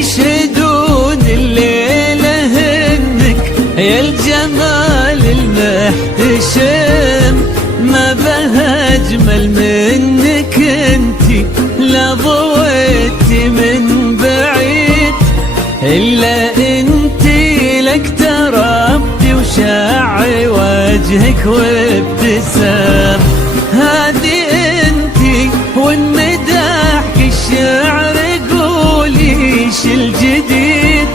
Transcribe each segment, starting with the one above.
يشهدون الليلة إنك يا الجمال المحتشم، ما بها أجمل منك انتي، لا ضويتي من بعيد إلا انتي، لك تربتي وشاع وجهك وابتسام. هذه انتي والمداح الشعر قولي ايش الجديد،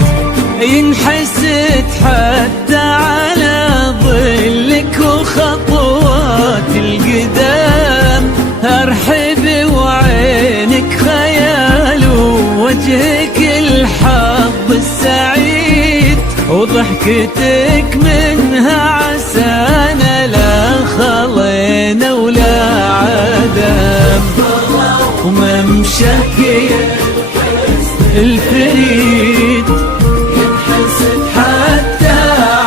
ينحسد حتى على ظلك وخطوات القدام. ارحب وعينك خيال ووجهك الحظ السعيد، وضحكتك منها عسانا لا خلينا ولا عدم. وممشاك الفريد ينحسد حتى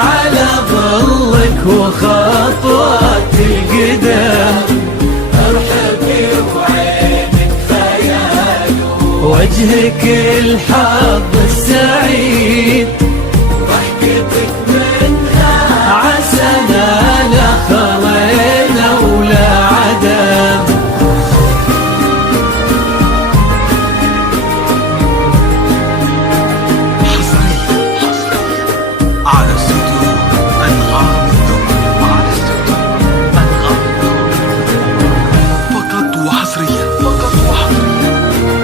على ظلك وخطوات القدام. ارحبي وعينك خيال وجهك الحظ السعيد، ضحكتك منها عسانا لا خلينا ولا عدم. على استوديو أنغام الذوق، على استوديو أنغام الذوق، فقط وحصريا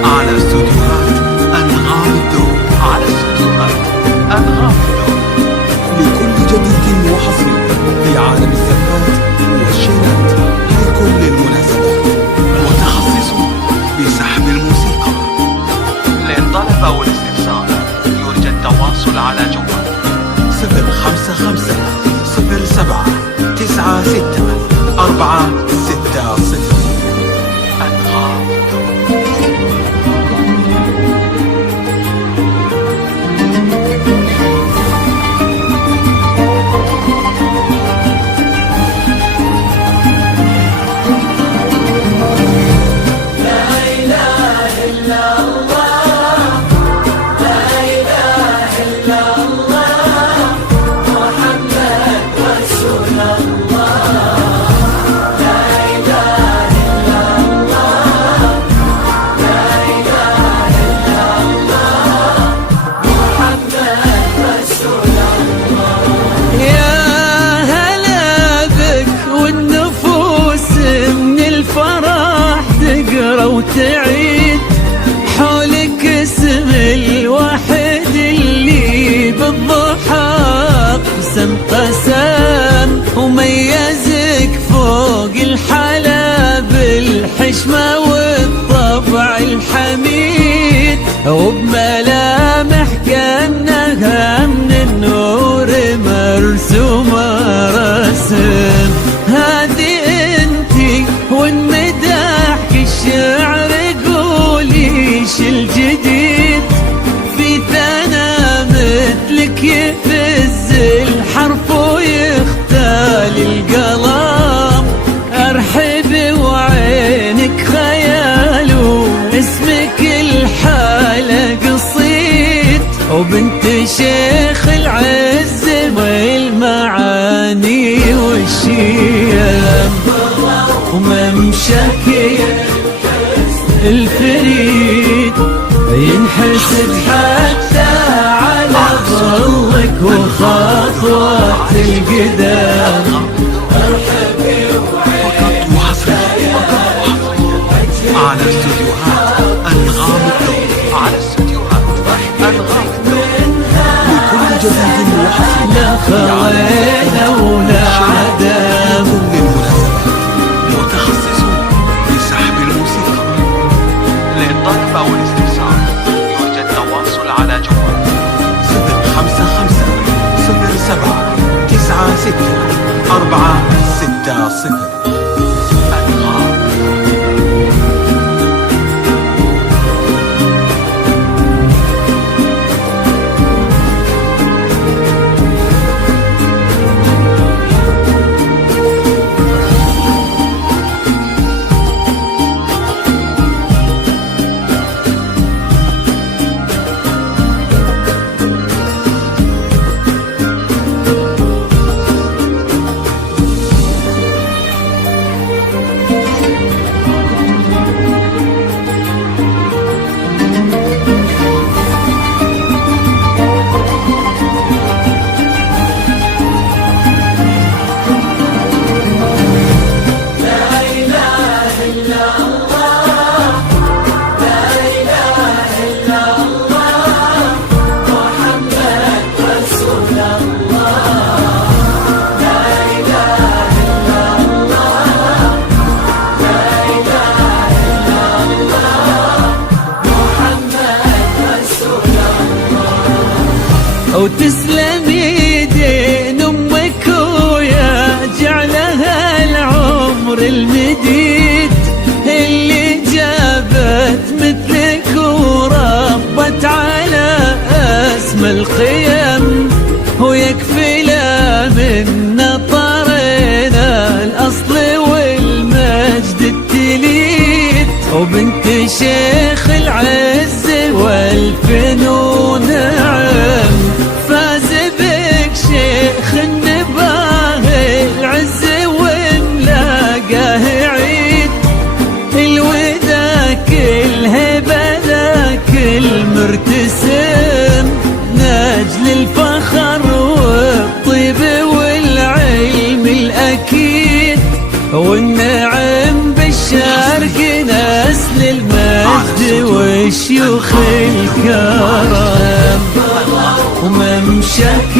على استوديوهات أنغام الذوق، على استوديوهات أنغام الذوق. لكل جديد وحصري في عالم الزفات والشيلات لكل المناسبات، متخصص بسحب الموسيقى. للطلب أو الاستفسار يرجى التواصل على جوال 055-07-96-460. أنغام وتعيد حولك اسم الواحد اللي بالضحى قسم قسم، وميزك فوق الحلا بالحشمة والطبع الحميد، وبملامح كأنها من النور مرسومة رسم. هذه انتي والمداح الشعر قولي ايش الجديد، في ثنا مثلك يفز الحرف ويختال القلم. ارحب وعينك خيال واسمك الحالة قصيد، وبنت شيخ العز والمعاني والشيم. وممشاك الفريد ينحسد حتى على ظلك وخطوات القدام. ارحبي وعينك على استوديوهات أنغام الذوق، على استوديوهات أنغام الذوق. لكل جديد وحصري لا خلينا ولا عدم. متخصص بسحب الموسيقى. للطلب أو الاستفسار يرجى التواصل على جوال 055-07-96-460. العمر المديد اللي جابت مثلك وربت على اسم القيم، ويكفي لا من نطرنا الاصل والمجد التليد، وبنت شيخ العز والفنون نعم، فاز بك شيخ النباه العز وملاقاه عيد، الوداك الهبه ذاك المرتسم، نجل الفخر والطيب والعلم الاكيد، والنعم بالشرق نسل المجد والشيوخ الكرم، وممشاك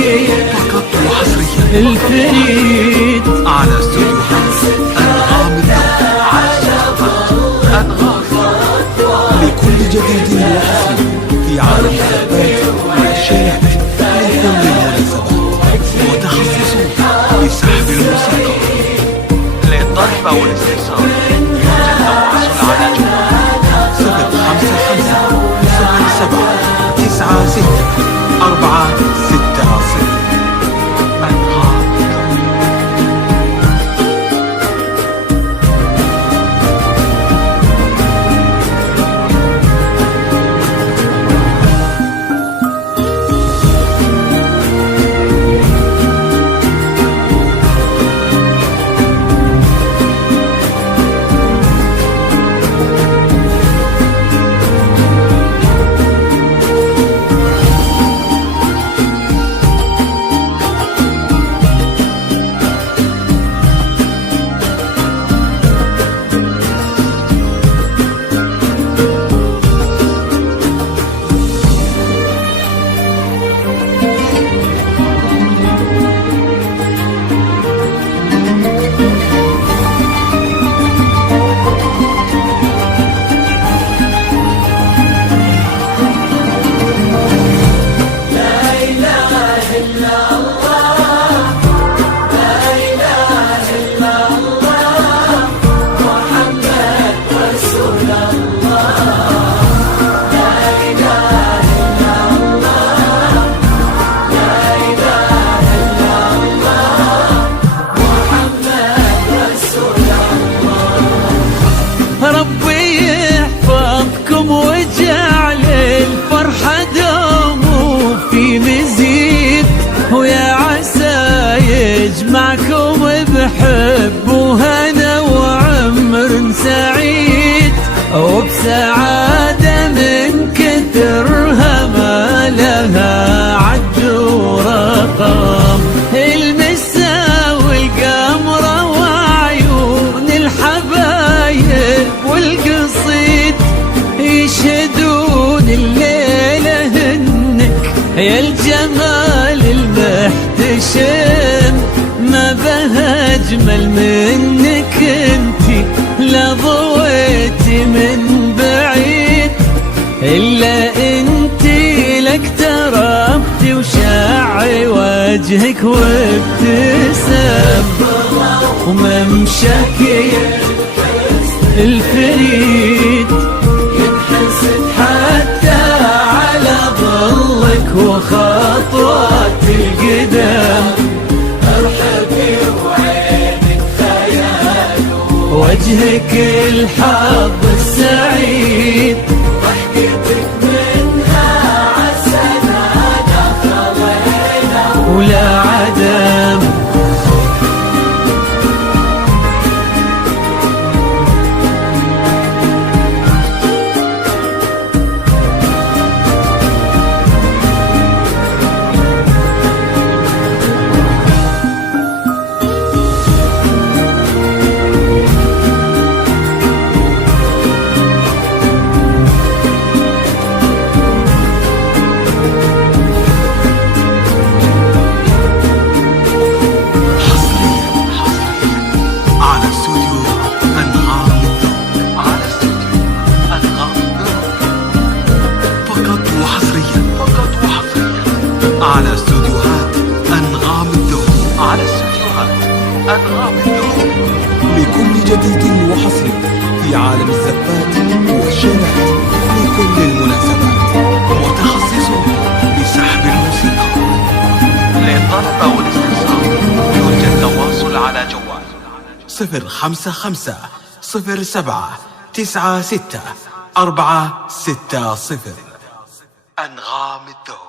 الفريد على استوديوهات أنغام الدرب لكل جديد وحصري في عالم الثبات والشيلات لكل المناسبات، متخصصون لسحب الموسيقى للطلب أو الاستفسار يرجى التواصل على جوال 055 معكم بحب وهنا وعمر سعيد، وبسعادة من كثرها ما لها عد ورقم، المسا والقمرة وعيون الحبايب والقصيد يشهدون الليلة هنك يا الجمال المحتشم، ما بها أجمل منك انتي لا ضويتي من بعيد، إلا انتي لك تربتي وشاعي وجهك وابتسم، وممشاك الفريد ينحسد حتى على ظلك وخطوات القدم، وجهك الحظ السعيد، ضحكتك منها عسنا دخلنا ولا عدم. جديد وحصري في عالم الزفات والشيلات لكل المناسبات. متخصصون بسحب الموسيقى. للطلب أو الاستفسار يرجى التواصل على جوال 055-07-96-460. أنغام الذوق.